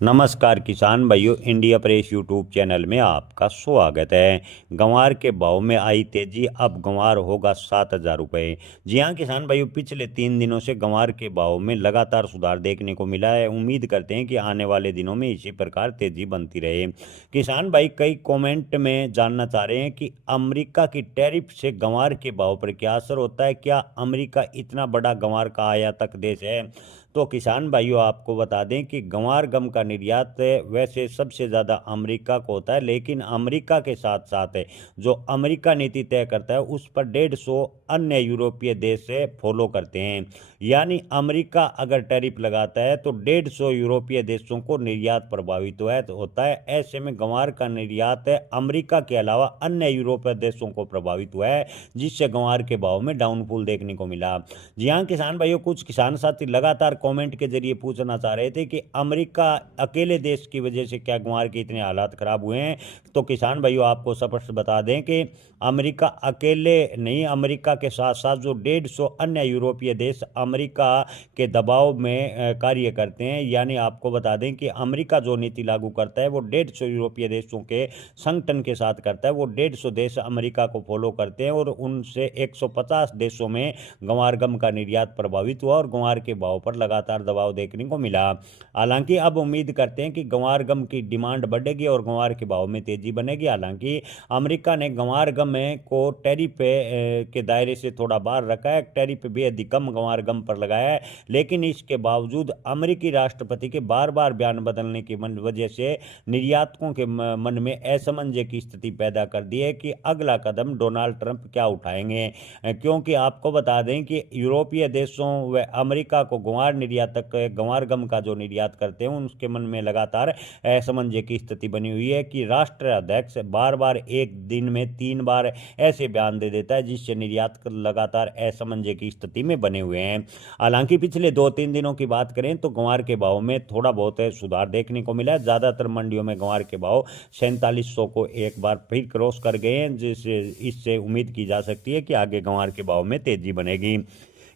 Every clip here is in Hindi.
नमस्कार किसान भाइयों, इंडिया प्रेस यूट्यूब चैनल में आपका स्वागत है। गंवार के भाव में आई तेजी, अब गंवार होगा 7,000 रुपये। जी हाँ किसान भाइयों, पिछले 3 दिनों से गंवार के भाव में लगातार सुधार देखने को मिला है। उम्मीद करते हैं कि आने वाले दिनों में इसी प्रकार तेजी बनती रहे। किसान भाई कई कॉमेंट में जानना चाह रहे हैं कि अमेरिका की टैरिफ से गंवार के भाव पर क्या असर होता है, क्या अमेरिका इतना बड़ा गंवार का आयातक देश है। तो किसान भाइयों आपको बता दें कि गंवार गम का निर्यात वैसे सबसे ज़्यादा अमेरिका को होता है, लेकिन अमेरिका के साथ साथ जो अमेरिका नीति तय करता है उस पर 150 अन्य यूरोपीय देश से फॉलो करते हैं। यानी अमेरिका अगर टैरिफ लगाता है तो 150 यूरोपीय देशों को निर्यात प्रभावित होता है। ऐसे में गंवार का निर्यात अमेरिका के अलावा अन्य यूरोपीय देशों को प्रभावित हुआ है, जिससे गंवार के भाव में डाउनफॉल देखने को मिला। जी हाँ किसान भाइयों, कुछ किसान साथी लगातार कमेंट के जरिए पूछना चाह रहे थे कि अमेरिका अकेले देश की वजह से क्या गंवार के इतने हालात खराब हुए हैं। तो किसान भाइयों आपको स्पष्ट बता दें कि अमेरिका अकेले नहीं, अमेरिका के साथ साथ जो 150 अन्य यूरोपीय देश अमेरिका के दबाव में कार्य करते हैं। यानी आपको बता दें कि अमेरिका जो नीति लागू करता है वो 150 यूरोपीय देशों के संगठन के साथ करता है। वो 150 देश अमेरिका को फॉलो करते हैं और उनसे 150 देशों में गंवार गम का निर्यात प्रभावित हुआ और गंवार के भाव पर लगातार दबाव देखने को मिला। हालांकि अब उम्मीद करते हैं कि गंवार गम की डिमांड बढ़ेगी और गंवार के भाव में तेजी बनेगी। हालांकि अमेरिका ने गंवार गम को टैरिफ के दायरे से थोड़ा बाहर रखा है, टैरिफ बेहद कम गंवार गम पर लगाया है, लेकिन इसके बावजूद अमेरिकी राष्ट्रपति के बार बार बयान बदलने की वजह से निर्यातकों के मन में असमंजस की स्थिति पैदा कर दी है कि अगला कदम डोनाल्ड ट्रंप क्या उठाएंगे। क्योंकि आपको बता दें कि यूरोपीय देशों व अमेरिका को गंवार निर्यातक गंवार गम का जो निर्यात करते हैं उनके मन में लगातार असमंजस की स्थिति बनी हुई है कि राष्ट्राध्यक्ष बार बार एक दिन में 3 बार ऐसे बयान दे देता है, जिससे निर्यातक लगातार असमंजस की स्थिति में बने हुए हैं। हालांकि पिछले 2-3 दिनों की बात करें तो गंवार के भाव में थोड़ा बहुत सुधार देखने को मिला है। ज़्यादातर मंडियों में गंवार के भाव 4700 को एक बार फिर क्रॉस कर गए हैं, जिससे इससे उम्मीद की जा सकती है कि आगे गंवार के भाव में तेजी बनेगी।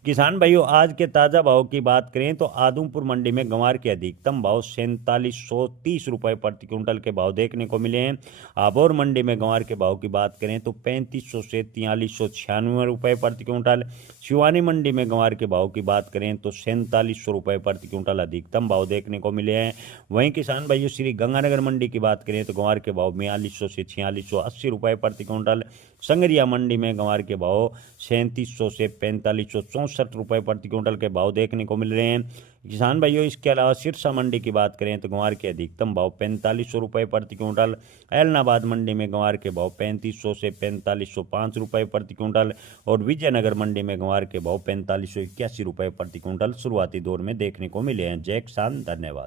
किसान भाइयों आज के ताज़ा भाव की बात करें तो आदमपुर मंडी में गंवार के अधिकतम भाव 4730 रुपये प्रति क्विंटल के भाव देखने को मिले हैं। आबोर मंडी में गंवार के भाव की बात करें तो 3500 से 4396 रुपये प्रति क्विंटल। शिवानी मंडी में गंवार के भाव की बात करें तो 4700 रुपये प्रति क्विंटल अधिकतम भाव देखने को मिले हैं। वहीं किसान भाइयों श्री गंगानगर मंडी की बात करें तो गंवार के भाव 4200 से 4680 रुपये प्रति क्विंटल। संगरिया मंडी में गंवार के भाव 3700 से 4564 रुपये प्रति क्विंटल के भाव देखने को मिल रहे हैं। किसान भाइयों इसके अलावा सिरसा मंडी की बात करें तो गंवार के अधिकतम भाव 4500 रुपये प्रति क्विंटल। ऐलनाबाद मंडी में गंवार के भाव 3500 से 4505 रुपये प्रति क्विंटल और विजयनगर मंडी में गंवार के भाव 4581 रुपये प्रति क्विंटल शुरुआती दौर में देखने को मिले हैं। जय किसान, धन्यवाद।